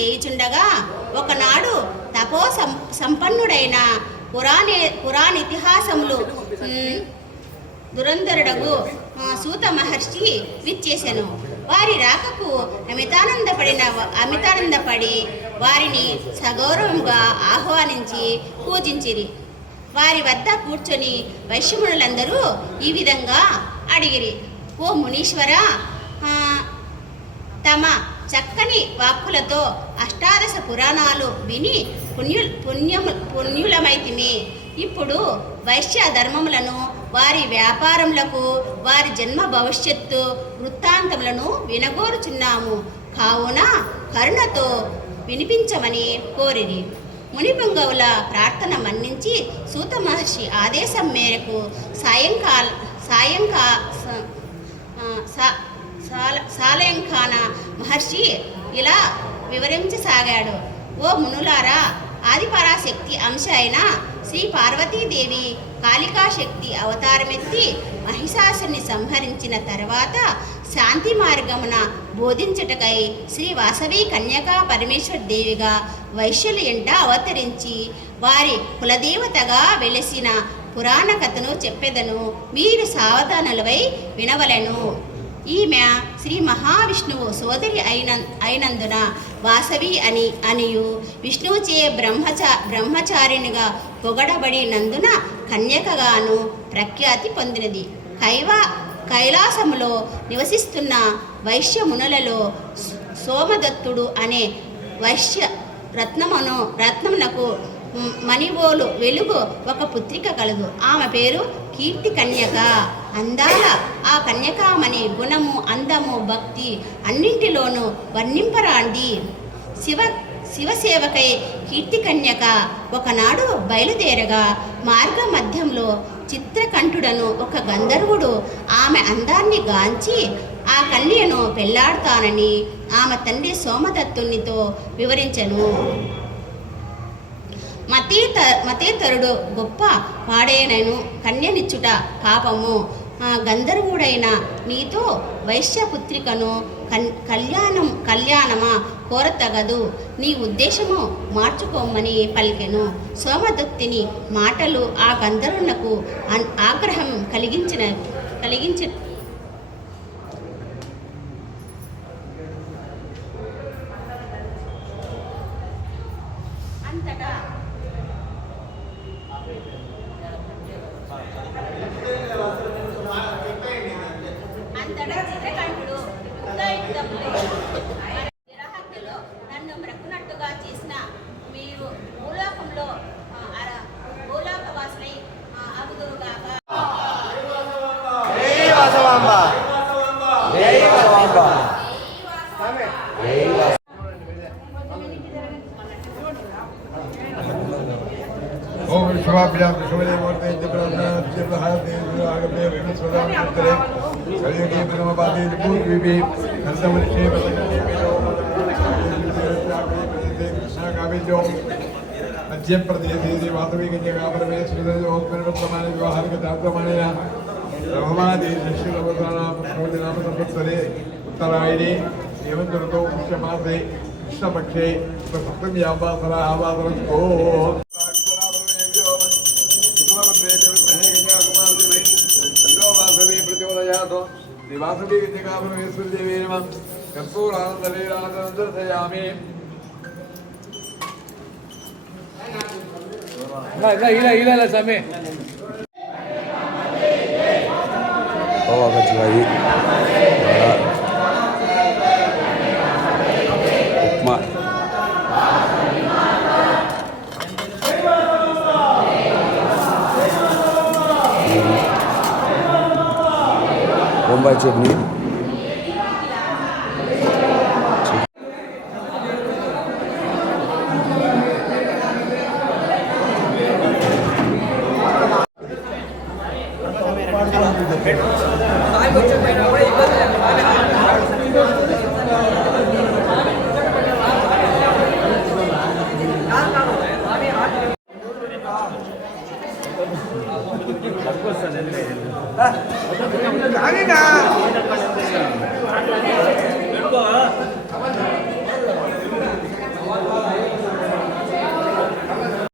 చేయుచుండగా ఒకనాడు తపో సంపన్నుడైన పురాణితిహాసములు దురంధరుడగు సూత మహర్షి విచ్చేసెను. వారి రాకకు అమితానందపడి వారిని సగౌరవంగా ఆహ్వానించి పూజించిరి. వారి వద్ద కూర్చొని వైశ్యమునులందరూ ఈ విధంగా అడిగిరి: ఓ మునీశ్వర, తమ చక్కని వాక్కులతో అష్టాదశ పురాణాలు విని పుణ్యులమైతిమి. ఇప్పుడు వైశ్య ధర్మములను, వారి వ్యాపారములకు, వారి జన్మ భవిష్యత్తు వృత్తాంతములను వినగోరుచున్నాము. కావున కరుణతో వినిపించమని కోరిరి. మునిపుంగవుల ప్రార్థన మన్నించి సూత మహర్షి ఆదేశం మేరకు సాలయంఖాన మహర్షి ఇలా వివరించసాగాడు: ఓ మునులారా, ఆదిపరాశక్తి అంశ అయిన శ్రీ పార్వతీదేవి కాళికాశక్తి అవతారమెత్తి మహిషాసుని సంహరించిన తర్వాత శాంతి మార్గమున బోధించుటకై శ్రీ వాసవి కన్యకా పరమేశ్వర దేవిగా వైశ్యుల ఎంట అవతరించి వారి కులదేవతగా వెలసిన పురాణ కథను చెప్పెదను. మీరు సావధానులవై వినవలెను. ఈమె శ్రీ మహావిష్ణువు సోదరి అయినందున వాసవి అనియు విష్ణువుచే బ్రహ్మచారినిగా పొగడబడినందున కన్యకగాను ప్రఖ్యాతి పొందినది. కైలాసములో నివసిస్తున్న వైశ్యమునులలో సోమదత్తుడు అనే వైశ్య రత్నమునకు మణివోలు వెలుగు ఒక పుత్రిక కలదు. ఆమె పేరు కీర్తి కన్యక. అందాల ఆ కన్యకామణి గుణము, అందము, భక్తి అన్నింటిలోనూ వర్ణింపరాంది. శివసేవకై కీర్తి కన్యక ఒకనాడు బయలుదేరగా మార్గ మధ్యంలో చిత్రకంఠుడను ఒక గంధర్వుడు ఆమె అందాన్ని గాంచి ఆ కన్యను పెళ్లాడతానని ఆమె తండ్రి సోమదత్తునితో వివరించెను. మతేతరుడు గొప్ప వాడేనను కన్యనిచ్చుట పాపము. గంధర్వుడైన నీతో వైశ్యపుత్రికను కళ్యాణమా కోరతగదు. నీ ఉద్దేశము మార్చుకోమని పలికెను. సోమదత్తుని మాటలు ఆ గంధర్వునకు ఆగ్రహం కలిగించి అంతటా చిత్రకంఠుడు నిరహత్యలో నన్ను మ్రక్కునట్టుగా చేసిన మీరు భూలోకవాసులై అగుదురుగాక. ओम विश्वाभ्याम विश्वदे मूर्ते जगन्नाथागमे विश्वदामंतरे कलियुगे प्रथमपादे पूर्वीपि कंसमनिषे पतंगे कृष्णाकाव्यो अद्य प्रदेशे वासवी कन्याकापरमेश्वरे ओम प्रमाणे व्यवहारिक दातमानेन ब्रह्मादि शिष्यवदना पुष्पदिनाम संवत्सरे उत्तरायणे एवं ऋतौ पुष्यमासे कृष्णपक्षे सप्तम्यावासरा आवासरस्तो वासवी कन्यकापरमेश्वरी देवी नमः कर्पूरानन्दलीलानन्दर्शयामि ఇలా స్వామి ఉప్మా బొంబాయి చట్నీ 아니다.